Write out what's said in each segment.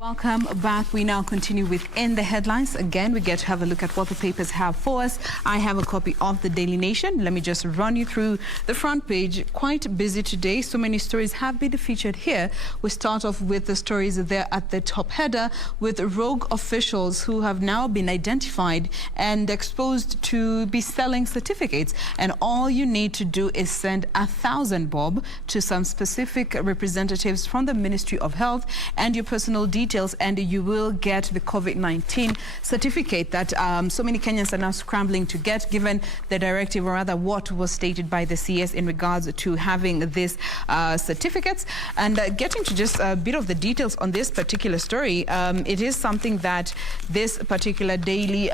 Welcome back. We now continue with In the Headlines. Again, we get to have a look at what the papers have for us. I have a copy of the Daily Nation. Let me just run you through the front page. Quite busy today. So many stories have been featured here. We start off with the stories there at the top header with rogue officials who have now been identified and exposed to be selling certificates. And all you need to do is send 1,000 bob to some specific representatives from the Ministry of Health and your personal details, and you will get the COVID-19 certificate that so many Kenyans are now scrambling to get, given the directive, or rather what was stated by the CS in regards to having these certificates. And getting to just a bit of the details on this particular story, it is something that this particular daily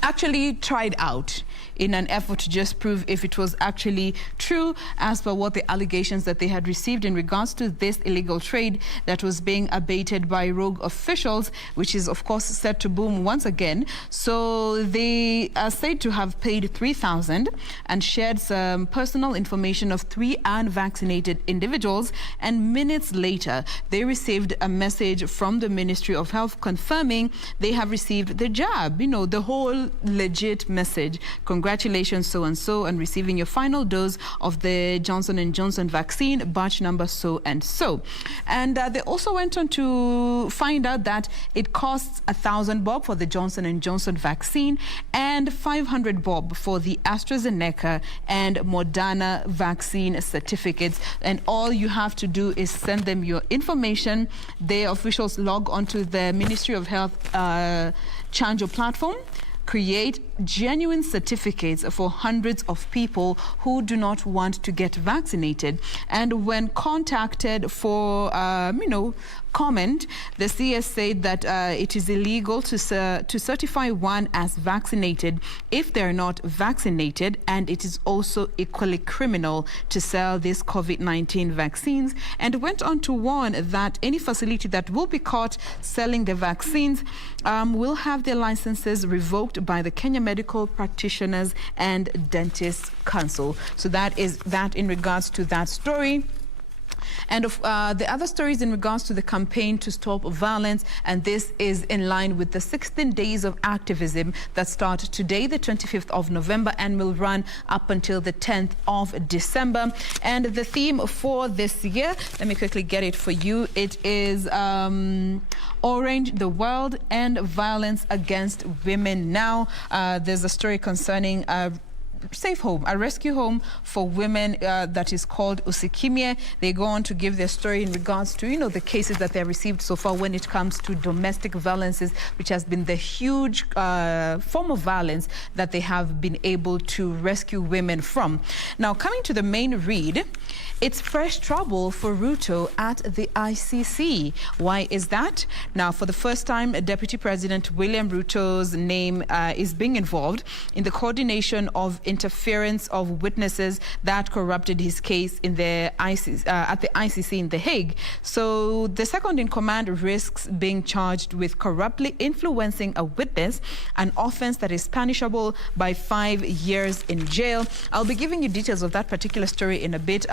actually tried out in an effort to just prove if it was actually true as per what the allegations that they had received in regards to this illegal trade that was being abated by rogue officials, which is of course set to boom once again. So they are said to have paid 3,000 and shared some personal information of 3 unvaccinated individuals, and minutes later they received a message from the Ministry of Health confirming they have received the jab. You know, the whole legit message. Congratulations, so-and-so, and receiving your final dose of the Johnson & Johnson vaccine, batch number so-and-so. And they also went on to find out that it costs 1,000 bob for the Johnson & Johnson vaccine and 500 bob for the AstraZeneca and Moderna vaccine certificates. And all you have to do is send them your information. The officials log onto the Ministry of Health Chanjo platform, create genuine certificates for hundreds of people who do not want to get vaccinated. And when contacted for, comment, the CS said that it is illegal to certify one as vaccinated if they're not vaccinated, and it is also equally criminal to sell these COVID-19 vaccines, and went on to warn that any facility that will be caught selling the vaccines will have their licenses revoked by the Kenya Medical Practitioners and Dentists Council. So that is that in regards to that story. And the other stories in regards to the campaign to stop violence, and this is in line with the 16 days of activism that start today, the 25th of November, and will run up until the 10th of December. And the theme for this year, let me quickly get it for you. It is Orange, the World, and Violence Against Women Now. There's a story concerning safe home, a rescue home for women that is called Usikimie. They go on to give their story in regards to, the cases that they have received so far when it comes to domestic violences, which has been the huge form of violence that they have been able to rescue women from. Now, coming to the main read, it's fresh trouble for Ruto at the ICC. Why is that? Now, for the first time, Deputy President William Ruto's name is being involved in the coordination of interference of witnesses that corrupted his case in the at the ICC in The Hague. So the second in command risks being charged with corruptly influencing a witness, an offense that is punishable by 5 years in jail. I'll be giving you details of that particular story in a bit.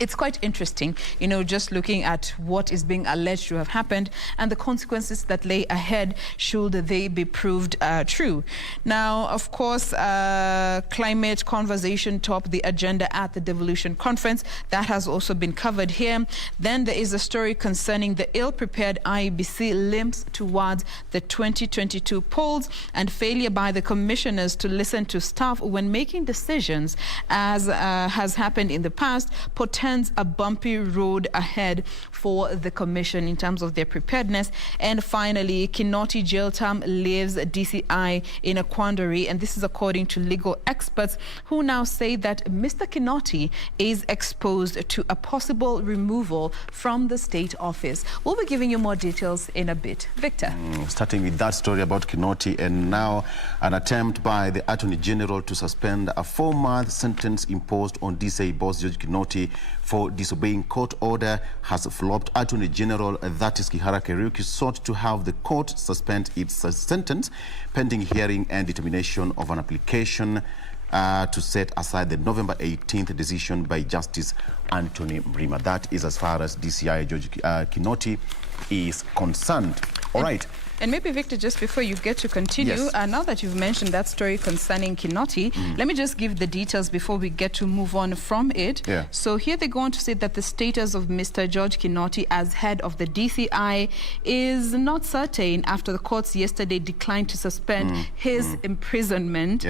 It's quite interesting, just looking at what is being alleged to have happened and the consequences that lay ahead should they be proved true. Now, of course, climate conversation topped the agenda at the Devolution Conference. That has also been covered here. Then there is a story concerning the ill-prepared IEBC limps towards the 2022 polls and failure by the commissioners to listen to staff when making decisions, as has happened in the past, portends a bumpy road ahead for the commission in terms of their preparedness. And finally, Kinoti jail term leaves DCI in a quandary, and this is according to legal experts who now say that Mr. Kinoti is exposed to a possible removal from the state office. We'll be giving you more details in a bit. Victor. Starting with that story about Kinoti, and now an attempt by the Attorney General to suspend a 4-month sentence imposed on DCI boss George Kinoti for disobeying court order has flopped. Attorney General, that is Kihara Kariuki, sought to have the court suspend its sentence pending hearing and determination of an application to set aside the November 18th decision by Justice Anthony Mrima. That is as far as DCI George Kinoti is concerned. All right. And maybe, Victor, just before you get to continue, Yes. now that you've mentioned that story concerning Kinoti, let me just give the details before we get to move on from it. Yeah. So here they go on to say that the status of Mr. George Kinoti as head of the DCI is not certain after the courts yesterday declined to suspend his imprisonment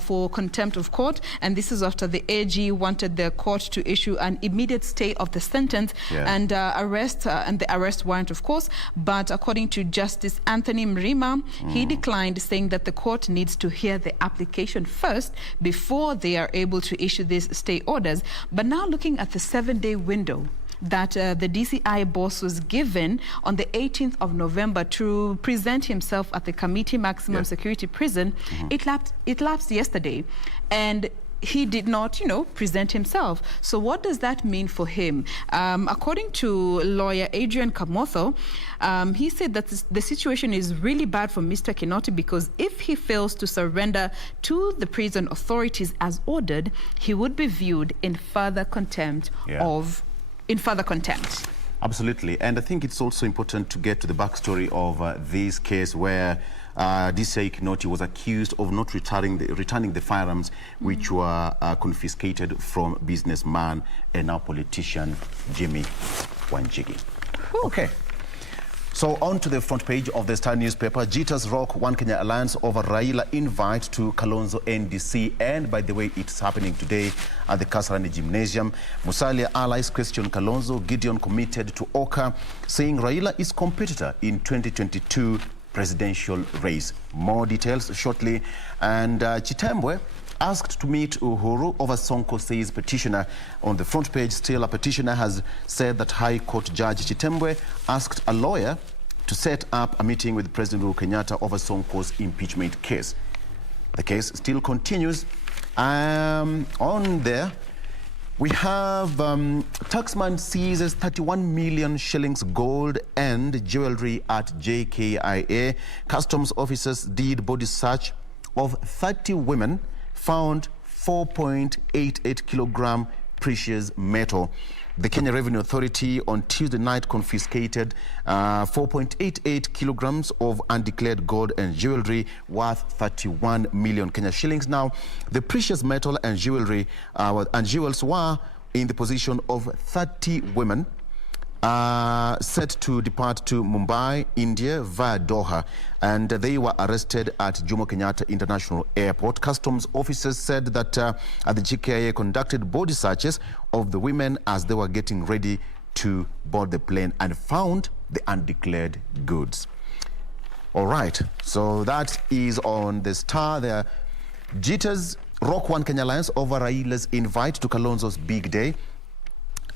for contempt of court. And this is after the AG wanted the court to issue an immediate stay of the sentence and the arrest warrant, of course. But according to Justice Anthony Mrima, he declined, saying that the court needs to hear the application first before they are able to issue these stay orders. But now looking at the 7-day window that the DCI boss was given on the 18th of November to present himself at the Committee Maximum Security Prison, it lapsed yesterday. And he did not, present himself. So what does that mean for him? According to lawyer Adrian Kamotho, he said that the situation is really bad for Mr. Kinoti because if he fails to surrender to the prison authorities as ordered, he would be viewed in further contempt Absolutely. And I think it's also important to get to the backstory of this case where DCI Kinoti was accused of not returning the firearms which were confiscated from businessman and now politician Jimmy Wanjigi. Okay. So on to the front page of the Star newspaper, Jitters rock One Kenya Alliance over Raila invite to Kalonzo NDC. And by the way, it's happening today at the Kasarani Gymnasium. Musalia allies question Kalonzo, Gideon committed to Oka, saying Raila is competitor in 2022 presidential race. More details shortly. And Chitembwe asked to meet Uhuru over Sonko, says petitioner. On the front page, still a petitioner has said that High Court Judge Chitembwe asked a lawyer to set up a meeting with President Uhuru Kenyatta over Sonko's impeachment case. The case still continues. On there, we have taxman seizes 31 million shillings gold and jewelry at JKIA. Customs officers did body search of 30 women, found 4.88 kilogram precious metal. The Kenya Revenue Authority on Tuesday night confiscated 4.88 kilograms of undeclared gold and jewelry worth 31 million Kenya shillings. Now, the precious metal and jewelry and jewels were in the possession of 30 women set to depart to Mumbai, India via Doha, and they were arrested at Jomo Kenyatta International Airport. Customs officers said that the GKIA conducted body searches of the women as they were getting ready to board the plane and found the undeclared goods. All right, so that is on the Star there. Jitters rock One Kenya Alliance over Raila's invite to Kalonzo's big day.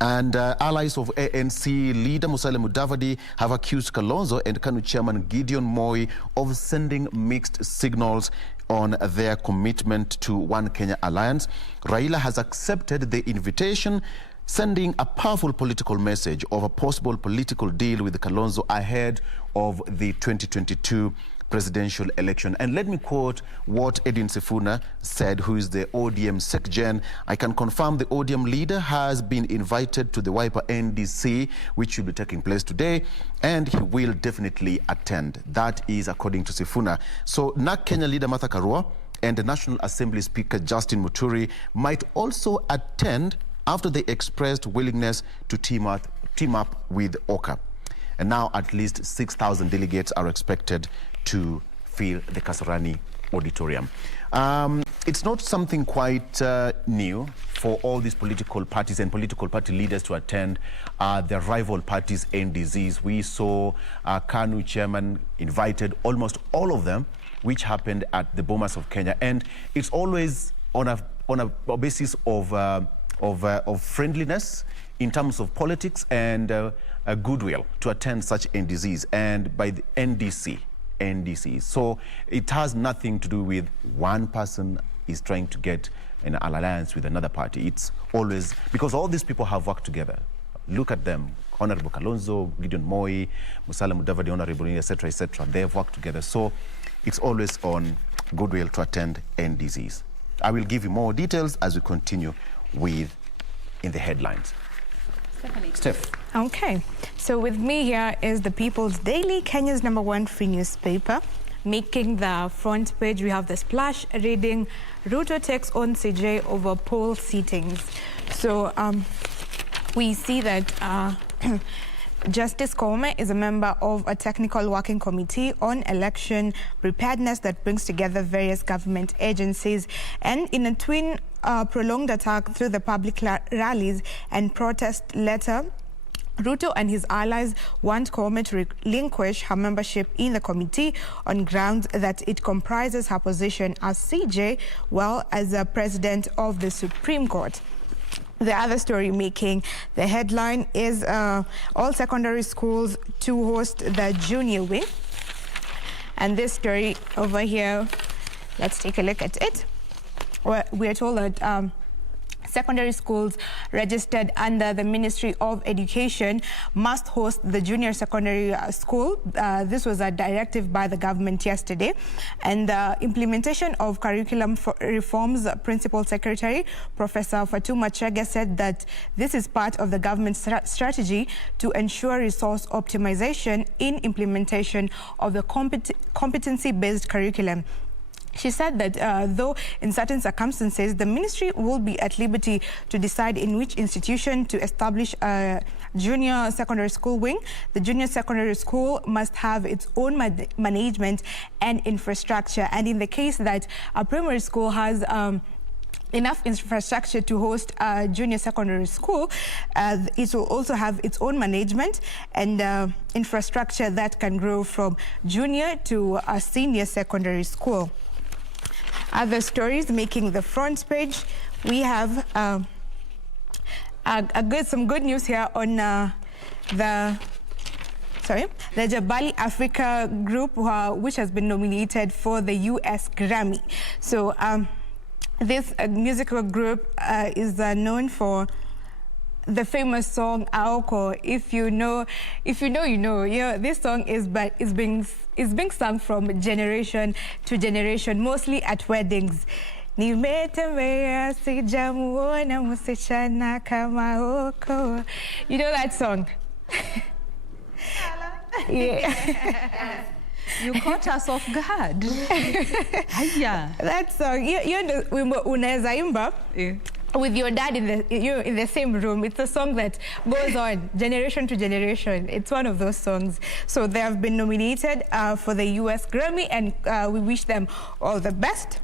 And allies of ANC leader Musalia Mudavadi have accused Kalonzo and KANU chairman Gideon Moi of sending mixed signals on their commitment to One Kenya Alliance. Raila has accepted the invitation, sending a powerful political message of a possible political deal with Kalonzo ahead of the 2022 presidential election. And let me quote what Edwin Sifuna said, who is the ODM SecGen. I can confirm the ODM leader has been invited to the Wiper NDC, which should be taking place today, and he will definitely attend. That is according to Sifuna. So NAK Kenya leader Martha Karua and the National Assembly Speaker Justin Muturi might also attend after they expressed willingness to team up with Oka. And now at least 6,000 delegates are expected to fill the Kasarani auditorium. It's not something quite new for all these political parties and political party leaders to attend their rival parties' NDCs. We saw KANU chairman invited almost all of them, which happened at the Bomas of Kenya. And it's always on a basis of friendliness in terms of politics and a goodwill to attend such NDCs, and by the NDCs. So it has nothing to do with one person is trying to get an alliance with another party. It's always because all these people have worked together. Look at them: Honorable Kalonzo, Gideon Moi, Musalia Mudavadi, Honorable, etc., etc. They have worked together. So it's always on goodwill to attend NDCs. I will give you more details as we continue with In the Headlines. Steph. Okay, so with me here is the People's Daily, Kenya's #1 free newspaper. Making the front page, we have the splash reading, Ruto takes on CJ over poll seatings. So we see that Justice Koome is a member of a technical working committee on election preparedness that brings together various government agencies. And in a twin prolonged attack through the public rallies and protest letter, Ruto and his allies want Koome to relinquish her membership in the committee on grounds that it comprises her position as CJ, well as a president of the Supreme Court. The other story making the headline is all secondary schools to host the junior wing. And this story over here, let's take a look at it. We're told that secondary schools registered under the Ministry of Education must host the junior secondary school. This was a directive by the government yesterday. And the implementation of curriculum reforms Principal Secretary Professor Fatuma Chege said that this is part of the government's strategy to ensure resource optimization in implementation of the competency-based curriculum. She said that though in certain circumstances, the ministry will be at liberty to decide in which institution to establish a junior secondary school wing, the junior secondary school must have its own management and infrastructure. And in the case that a primary school has enough infrastructure to host a junior secondary school, it will also have its own management and infrastructure that can grow from junior to a senior secondary school. Other stories making the front page, we have some good news here on the Jabali Africa group, which has been nominated for the US Grammy. So this musical group is known for the famous song Aoko. If you know, you know. Yeah, this song is being sung from generation to generation, mostly at weddings. Nimetembea sijamuona msichana kama Aoko. You know that song? Yeah. You caught us off guard. Yeah. That song, you know, unaweza imba. Yeah. With your dad in the same room. It's a song that goes on generation to generation. It's one of those songs. So they have been nominated for the US Grammy, and we wish them all the best.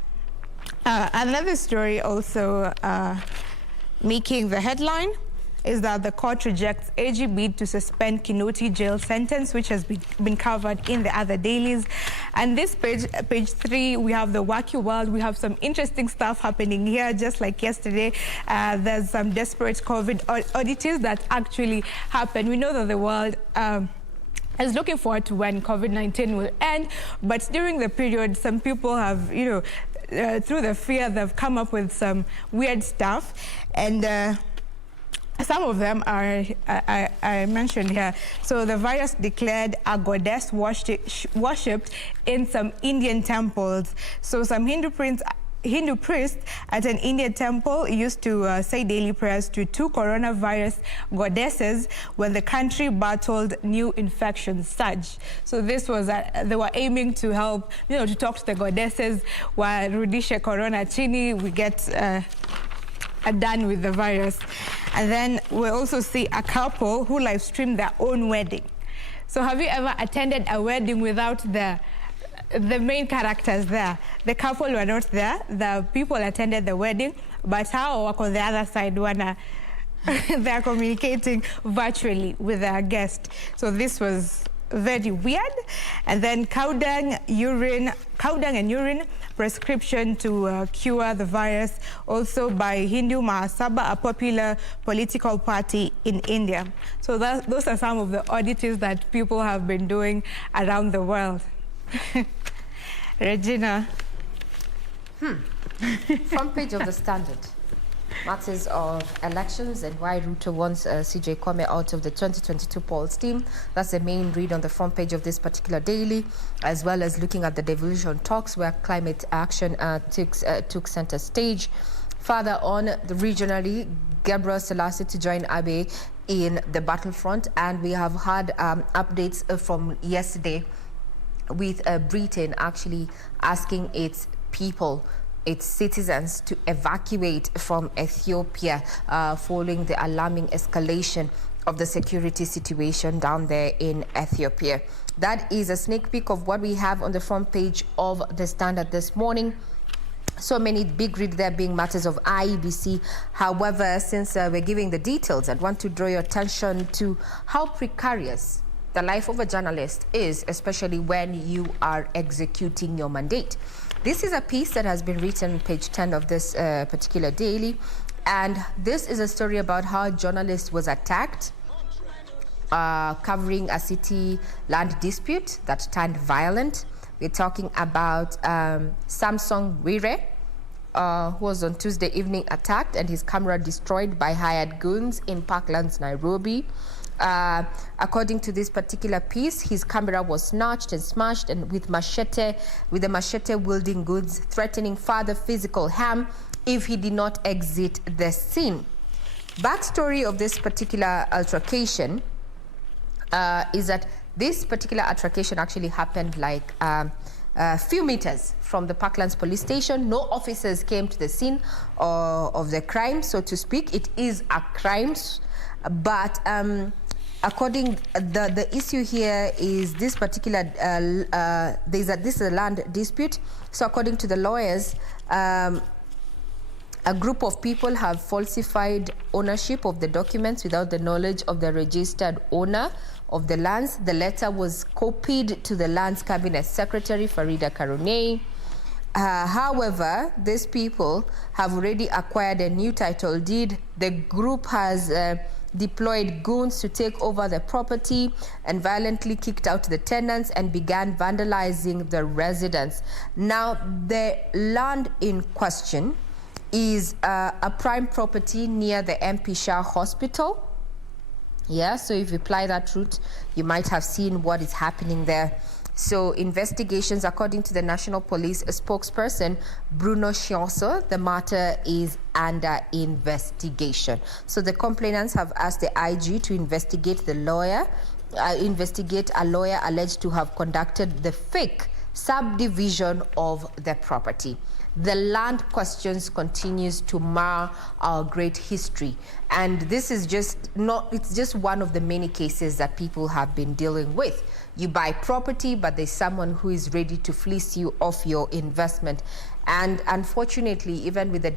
Another story also making the headline is that the court rejects AG bid to suspend Kinoti jail sentence, which has been covered in the other dailies. And this page 3, we have the wacky world. We have some interesting stuff happening here, just like yesterday. There's some desperate COVID oddities that actually happen. We know that the world is looking forward to when COVID-19 will end, but during the period, some people have, you know, through the fear, they've come up with some weird stuff. And some of them are I mentioned here. So the virus declared a goddess worshipped in some Indian temples. So some Hindu priests at an Indian temple used to say daily prayers to 2 coronavirus goddesses when the country battled new infection surge. So this was they were aiming to help, you know, to talk to the goddesses while rudisha corona chini, we get done with the virus. And then we also see a couple who live streamed their own wedding. So have you ever attended a wedding without the main characters there? The couple were not there. The people attended the wedding, but how work on the other side, they're communicating virtually with their guest. So this was very weird. And then cow dung and urine prescription to cure the virus, also by Hindu Mahasabha, a popular political party in India. So those are some of the oddities that people have been doing around the world. Regina. Front page of the Standard. matters of elections and why Ruto wants CJ Kwame out of the 2022 polls team. That's the main read on the front page of this particular daily, as well as looking at the devolution talks where climate action took center stage. Further on, regionally, Gabriel Selassie to join Abe in the battlefront, and we have had updates from yesterday with Britain actually asking its people, its citizens, to evacuate from Ethiopia following the alarming escalation of the security situation down there in Ethiopia. That is a sneak peek of what we have on the front page of the Standard this morning. So many big read there being matters of IEBC. However, since we're giving the details, I'd want to draw your attention to how precarious the life of a journalist is, especially when you are executing your mandate. This is a piece that has been written on page 10 of this particular daily, and this is a story about how a journalist was attacked covering a city land dispute that turned violent. We're talking about Samson Wire, who was on Tuesday evening attacked and his camera destroyed by hired goons in Parklands, Nairobi. According to this particular piece, his camera was snatched and smashed, and with the machete wielding goods, threatening further physical harm if he did not exit the scene. Backstory of this particular altercation is that this particular altercation actually happened like a few meters from the Parklands police station. No officers came to the scene of the crime, so to speak. It is a crime, but according the issue here is this particular this is a land dispute. So according to the lawyers, a group of people have falsified ownership of the documents without the knowledge of the registered owner of the lands. The letter was copied to the Lands Cabinet Secretary, Farida Karunei. However, these people have already acquired a new title deed. The group has deployed goons to take over the property and violently kicked out the tenants and began vandalizing the residents. Now, the land in question is a prime property near the MP Shah Hospital. Yeah, so if you apply that route, you might have seen what is happening there. So investigations, according to the National Police spokesperson, Bruno Chionso, the matter is under investigation. So the complainants have asked the IG to investigate a lawyer alleged to have conducted the fake subdivision of the property. The land questions continues to mar our great history, and this is it's just one of the many cases that people have been dealing with. You buy property, but there's someone who is ready to fleece you off your investment. And unfortunately, even with the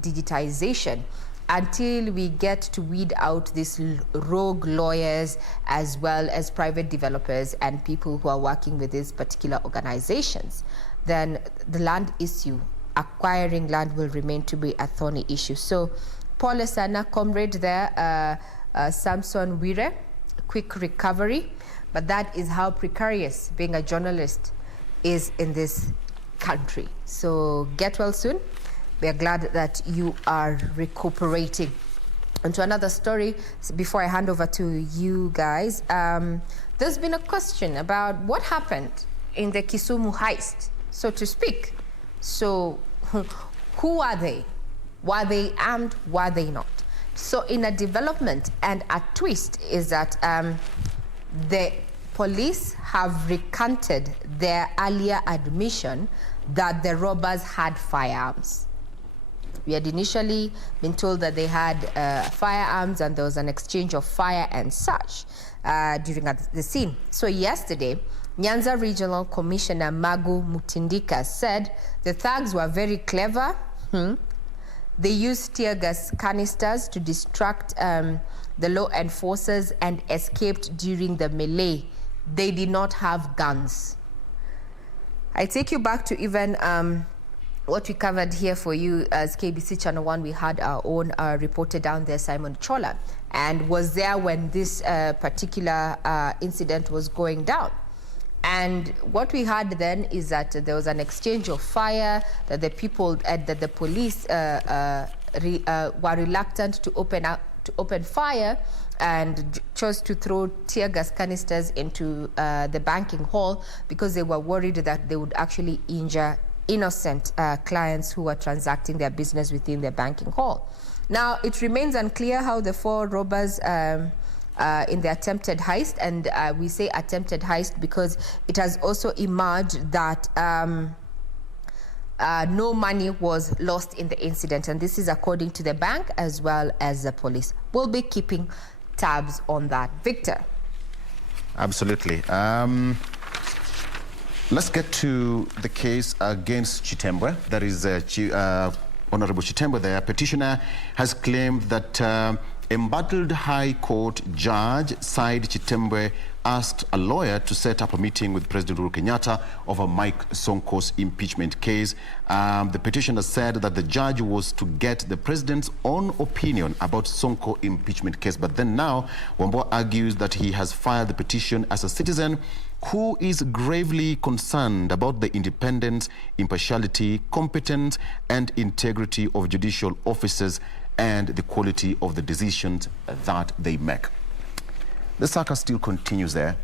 digitization, until we get to weed out these rogue lawyers as well as private developers and people who are working with these particular organizations, then the land issue, acquiring land, will remain to be a thorny issue. So, Paul Sana, comrade there, Samson Wire, quick recovery. But that is how precarious being a journalist is in this country. So get well soon. We are glad that you are recuperating. And to another story, before I hand over to you guys, there's been a question about what happened in the Kisumu heist, so to speak. So who are they? Were they armed? Were they not? So in a development and a twist is that the police have recanted their earlier admission that the robbers had firearms. We had initially been told that they had firearms and there was an exchange of fire and such during the scene. So yesterday, Nyanza Regional Commissioner Magu Mutindika said the thugs were very clever. They used tear gas canisters to distract the law enforcers and escaped during the melee. They did not have guns. I take you back to even what we covered here for you as KBC Channel 1. We had our own reporter down there, Simon Chola, and was there when this particular incident was going down. And what we heard then is that there was an exchange of fire, that the people, that the police were reluctant to open fire and chose to throw tear gas canisters into the banking hall because they were worried that they would actually injure innocent clients who were transacting their business within the banking hall. Now, it remains unclear how the 4 robbers in the attempted heist, and we say attempted heist because it has also emerged that no money was lost in the incident, and this is according to the bank as well as the police. We'll be keeping tabs on that. Victor. Absolutely. Let's get to the case against Chitembwe. That is Honorable Chitembwe. The petitioner has claimed that embattled High Court judge Said Chitembwe asked a lawyer to set up a meeting with President Uhuru Kenyatta over Mike Sonko's impeachment case. The petitioner said that the judge was to get the president's own opinion about Sonko impeachment case. But then now, Wambui argues that he has filed the petition as a citizen who is gravely concerned about the independence, impartiality, competence, and integrity of judicial officers and the quality of the decisions that they make. The saga still continues there.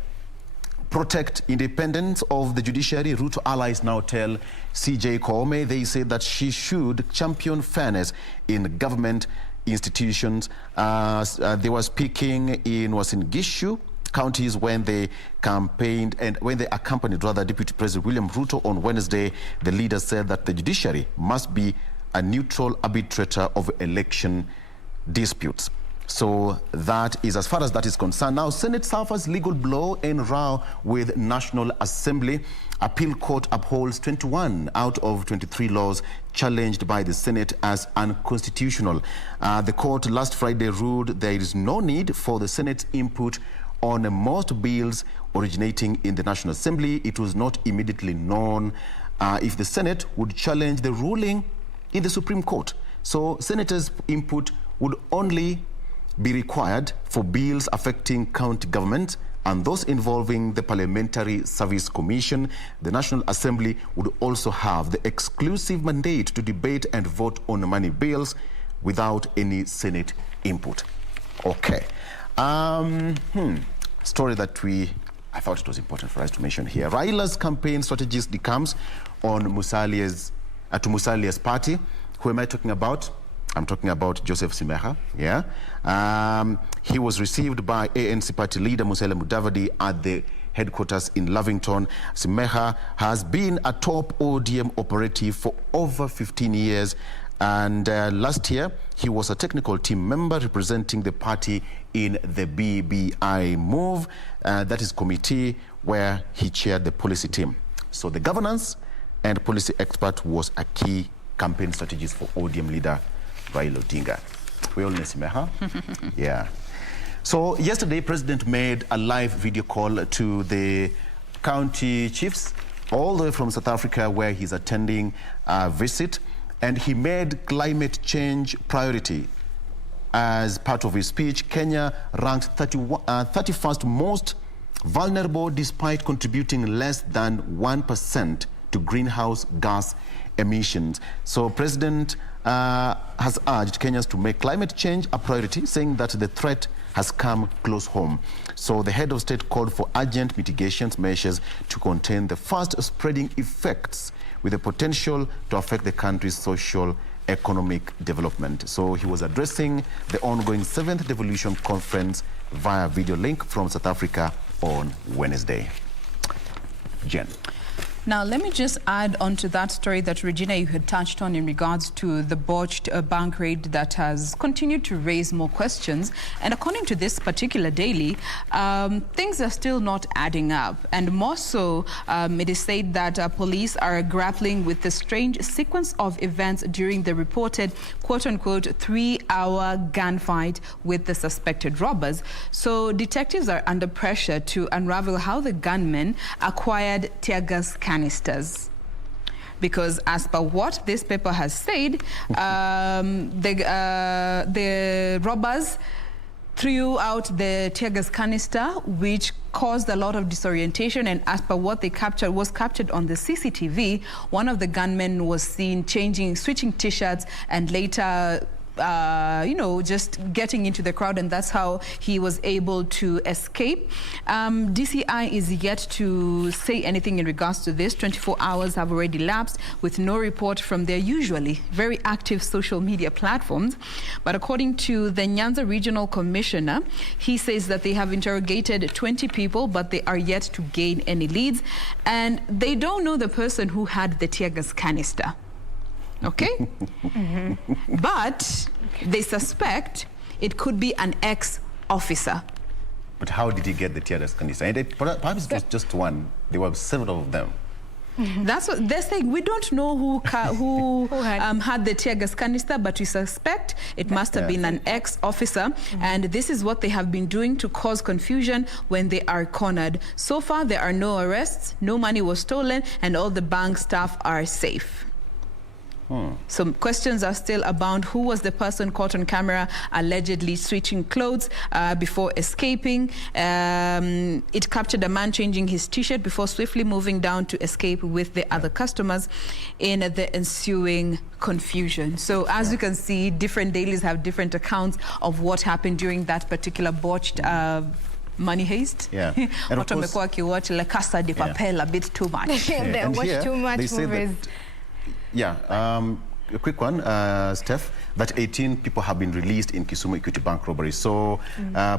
Protect independence of the judiciary. Ruto allies now tell CJ Koome they say that she should champion fairness in government institutions. They were speaking in Uasin Gishu counties when they campaigned and when they accompanied Deputy President William Ruto on Wednesday. The leader said that the judiciary must be a neutral arbitrator of election disputes. So that is as far as that is concerned. Now, Senate suffers legal blow in row with National Assembly. Appeal Court upholds 21 out of 23 laws challenged by the Senate as unconstitutional. The court last Friday ruled there is no need for the Senate's input on most bills originating in the National Assembly. It was not immediately known if the Senate would challenge the ruling in the Supreme Court. So senators' input would only be required for bills affecting county government and those involving the Parliamentary Service Commission. The National Assembly would also have the exclusive mandate to debate and vote on money bills without any Senate input. Okay. Story that I thought it was important for us to mention here. Raila's campaign strategist decomes on to Musalia's party. Who am I talking about? I'm talking about Joseph Simeha. Yeah. He was received by ANC party leader Musalia Mudavadi at the headquarters in Lavington. Simeha has been a top ODM operative for over 15 years. And last year, he was a technical team member representing the party in the BBI move. That is committee where he chaired the policy team. So the governance and policy expert was a key campaign strategist for ODM leader Raila Odinga. We all know Simeha. Yeah. So yesterday, President made a live video call to the county chiefs all the way from South Africa, where he's attending a visit. And he made climate change priority. As part of his speech, Kenya ranked 31st most vulnerable despite contributing less than 1% to greenhouse gas emissions. So President has urged Kenyans to make climate change a priority, saying that the threat has come close home. So the head of state called for urgent mitigation measures to contain the fast spreading effects with the potential to affect the country's social economic development. So he was addressing the ongoing 7th Devolution Conference via video link from South Africa on Wednesday. Jen. Now, let me just add on to that story that Regina, you had touched on in regards to the botched bank raid that has continued to raise more questions. And according to this particular daily, things are still not adding up. And more so, it is said that police are grappling with the strange sequence of events during the reported, quote-unquote, 3-hour gunfight with the suspected robbers. So detectives are under pressure to unravel how the gunmen acquired tear gas canisters. Because as per what this paper has said, the robbers threw out the tear gas canister, which caused a lot of disorientation. And as per what they was captured on the CCTV, one of the gunmen was seen switching T-shirts and later you know, just getting into the crowd, and that's how he was able to escape. DCI is yet to say anything in regards to this. 24 hours have already elapsed with no report from their usually very active social media platforms. But according to the Nyanza Regional Commissioner, he says that they have interrogated 20 people, but they are yet to gain any leads, and they don't know the person who had the tear gas canister. Okay? But they suspect it could be an ex-officer. But how did he get the tear gas canister? And perhaps it was just one. There were several of them. That's what they're saying. We don't know who had the tear gas canister, but we suspect it must have been an ex-officer. And this is what they have been doing to cause confusion when they are cornered. So far, there are no arrests, no money was stolen, and all the bank staff are safe. Some questions are still abound. Who was the person caught on camera allegedly switching clothes before escaping? It captured a man changing his t-shirt before swiftly moving down to escape with the other customers in the ensuing confusion. So as you can see, different dailies have different accounts of what happened during that particular botched money heist. Yeah. And of course, watch La Casa de Papel a bit too much. They watch too much movies. A quick one, Steph, that 18 people have been released in Kisumu Equity Bank robbery. So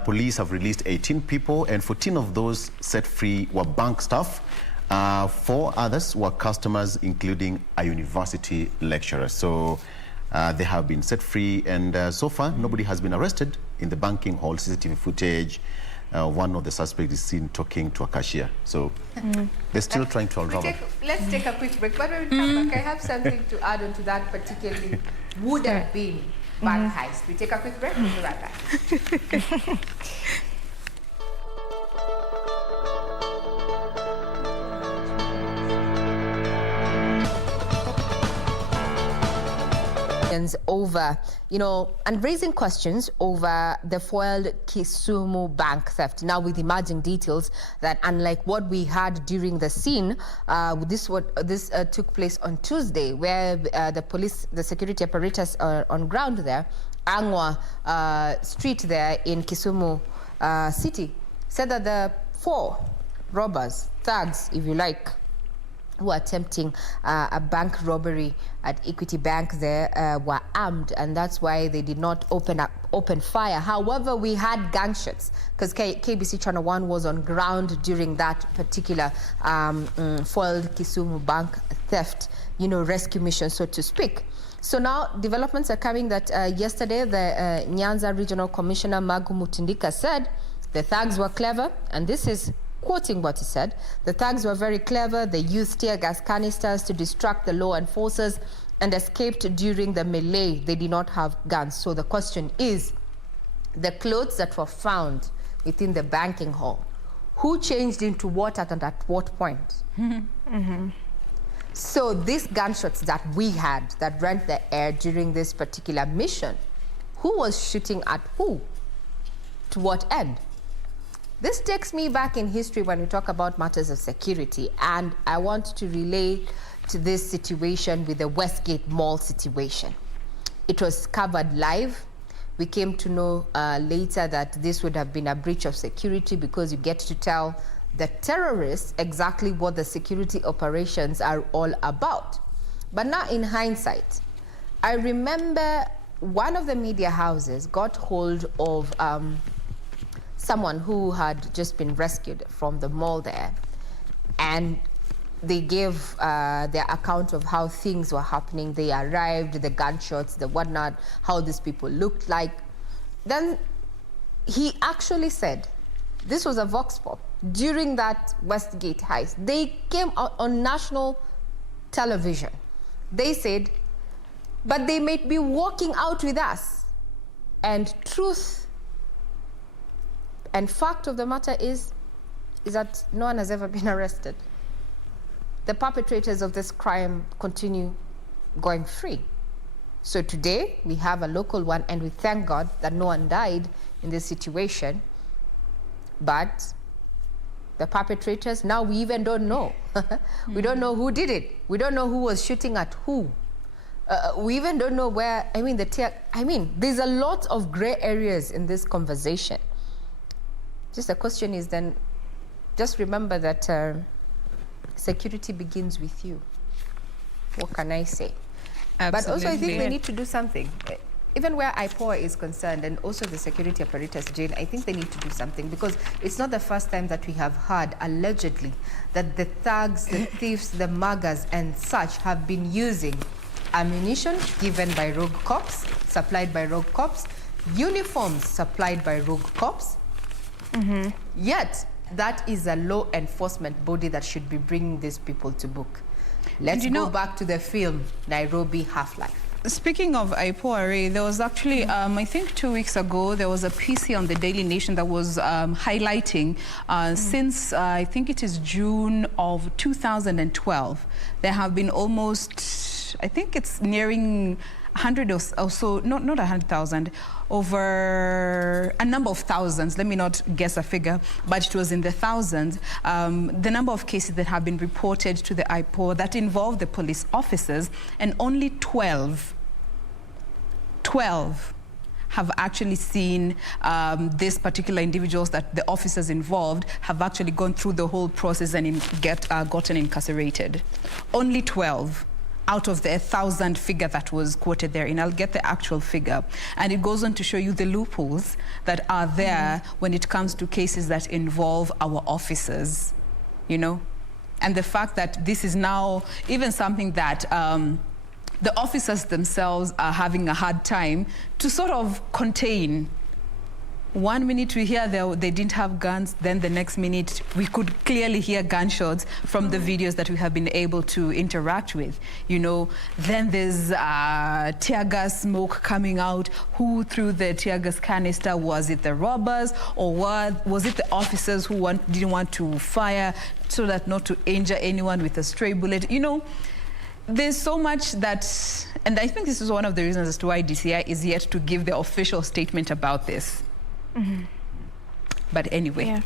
police have released 18 people, and 14 of those set free were bank staff. 4 others were customers, including a university lecturer. So they have been set free, and so far nobody has been arrested in the banking hall. CCTV footage. One of the suspects is seen talking to a cashier. So they're still trying to unravel. Let's take a quick break. But when we come back, I have something to add on to that particularly would have been bank heist. We take a quick break. We'll be right back. Over, you know, and raising questions over the foiled Kisumu bank theft. Now, with emerging details that, unlike what we had during the scene, this took place on Tuesday, where the security apparatus on ground there, Angwa Street there in Kisumu City, said that the 4 robbers, thugs, if you like, who were attempting a bank robbery at Equity Bank there were armed, and that's why they did not open fire. However, we had gunshots because KBC Channel 1 was on ground during that particular foiled Kisumu bank theft, you know, rescue mission, so to speak. So now developments are coming that yesterday the Nyanza Regional Commissioner Magu Mutindika said the thugs were clever, and this is quoting what he said. The thugs were very clever. They used tear gas canisters to distract the law enforcers and escaped during the melee. They did not have guns. So the question is, the clothes that were found within the banking hall, who changed into what and at what point? So these gunshots that we had that rent the air during this particular mission, who was shooting at who? To what end? This takes me back in history when we talk about matters of security, and I want to relate to this situation with the Westgate Mall situation. It was covered live. We came to know later that this would have been a breach of security because you get to tell the terrorists exactly what the security operations are all about. But now in hindsight, I remember one of the media houses got hold of someone who had just been rescued from the mall there, and they gave their account of how things were happening. They arrived, the gunshots, the whatnot, how these people looked like. Then he actually said, this was a vox pop, during that Westgate heist, they came out on national television. They said, but they might be walking out with us. And truth and fact of the matter is that no one has ever been arrested. The perpetrators of this crime continue going free. So today we have a local one, and we thank God that no one died in this situation. But the perpetrators, now we even don't know. We don't know who did it. We don't know who was shooting at who. We even don't know where, there's a lot of gray areas in this conversation. Just the question is then, just remember that security begins with you. What can I say? Absolutely. But also I think they need to do something. Even where IPOA is concerned, and also the security apparatus, Jane, I think they need to do something, because it's not the first time that we have heard, allegedly, that the thugs, the thieves, the muggers and such have been using ammunition given by rogue cops, supplied by rogue cops, uniforms supplied by rogue cops. Yet, that is a law enforcement body that should be bringing these people to book. Let's go back to the film, Nairobi Half-Life. Speaking of IPOA, there was actually, I think 2 weeks ago, there was a piece on the Daily Nation that was highlighting since, I think it is June of 2012, there have been almost, I think it's nearing 100 or so, not 100,000, over a number of thousands, let me not guess a figure, but it was in the thousands, the number of cases that have been reported to the IPOA that involve the police officers, and only 12 have actually seen these particular individuals that the officers involved have actually gone through the whole process and gotten incarcerated. Only 12. Out of the 1,000 figure that was quoted there, and I'll get the actual figure. And it goes on to show you the loopholes that are there when it comes to cases that involve our officers, you know? And the fact that this is now even something that the officers themselves are having a hard time to sort of contain. 1 minute we hear they didn't have guns, then the next minute we could clearly hear gunshots from the videos that we have been able to interact with, you know. Then there's tear gas smoke coming out. Who threw the tear gas canister? Was it the robbers, or was it the officers who didn't want to fire so that not to injure anyone with a stray bullet? You know, there's so much that, and I think this is one of the reasons as to why DCI is yet to give the official statement about this. But anyway,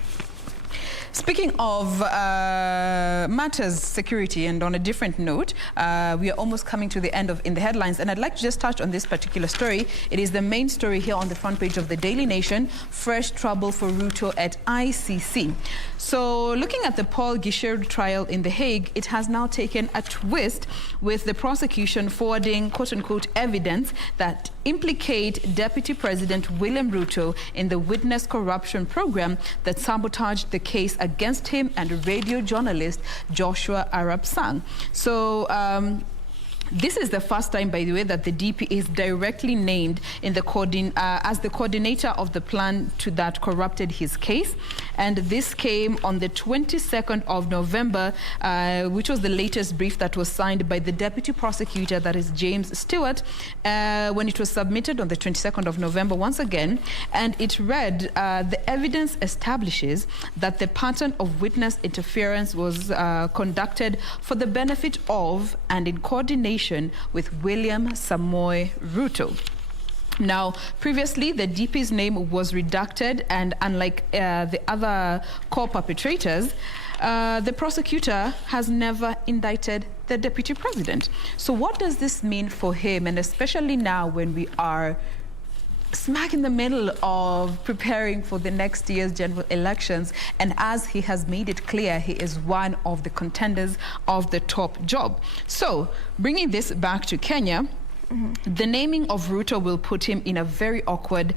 speaking of matters security, and on a different note, we are almost coming to the end of In the Headlines, and I'd like to just touch on this particular story. It is the main story here on the front page of the Daily Nation. Fresh trouble for Ruto at ICC. So looking at the Paul Gicheru trial in The Hague, it has now taken a twist, with the prosecution forwarding quote-unquote evidence that implicate Deputy President William Ruto in the witness corruption program that sabotaged the case against him and radio journalist Joshua Arap Sang. So this is the first time, by the way, that the DP is directly named in the as the coordinator of the plan that corrupted his case. And this came on the 22nd of November, which was the latest brief that was signed by the deputy prosecutor, that is James Stewart, when it was submitted on the 22nd of November once again. And it read, the evidence establishes that the pattern of witness interference was conducted for the benefit of and in coordination with William Samoei Ruto. Now, previously, the DP's name was redacted, and unlike the other co-perpetrators, the prosecutor has never indicted the deputy president. So what does this mean for him, and especially now when we are smack in the middle of preparing for the next year's general elections, and as he has made it clear, he is one of the contenders of the top job. So, bringing this back to Kenya, the naming of Ruto will put him in a very awkward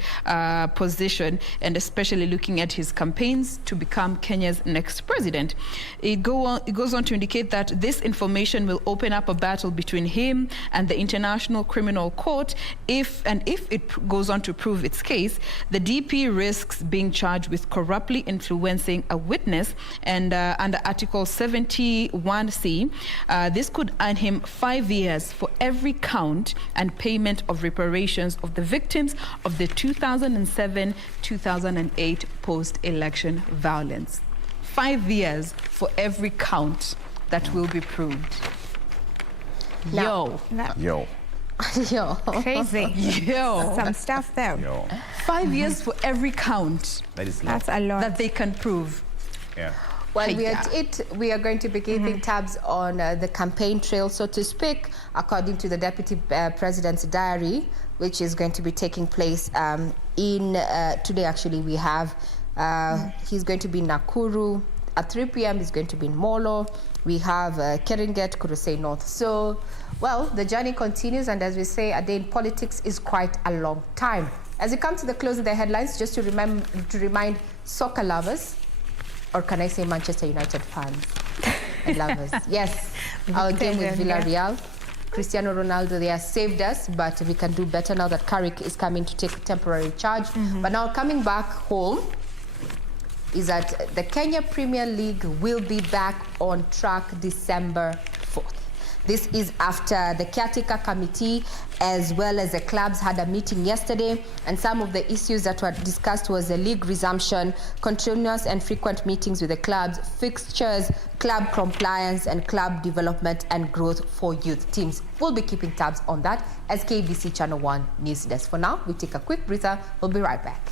position, and especially looking at his campaigns to become Kenya's next president. It goes on to indicate that this information will open up a battle between him and the International Criminal Court. If it goes on to prove its case, the DP risks being charged with corruptly influencing a witness, and under Article 71C, this could earn him 5 years for every count and payment of reparations of the victims of the 2007-2008 post-election violence. 5 years for every count that will be proved. Yo. Crazy. Yo. Some stuff there. 5 years for every count. That is That's a lot. That they can prove. Yeah. While we are at it, we are going to be keeping tabs on the campaign trail, so to speak, according to the Deputy President's diary, which is going to be taking place today. Actually, we have, he's going to be in Nakuru. At 3 p.m. he's going to be in Molo. We have Keringet, Kurusei North. So, well, the journey continues, and as we say, a day in politics is quite a long time. As we come to the close of the headlines, just to remind soccer lovers, or can I say Manchester United fans and lovers? Yes, our game with Villarreal. Cristiano Ronaldo, they have saved us, but we can do better now that Carrick is coming to take temporary charge. But now coming back home is that the Kenya Premier League will be back on track December 4th. This is after the caretaker committee as well as the clubs had a meeting yesterday, and some of the issues that were discussed was the league resumption, continuous and frequent meetings with the clubs, fixtures, club compliance, and club development and growth for youth teams. We'll be keeping tabs on that as KBC Channel 1 News Desk. For now, we take a quick breather. We'll be right back.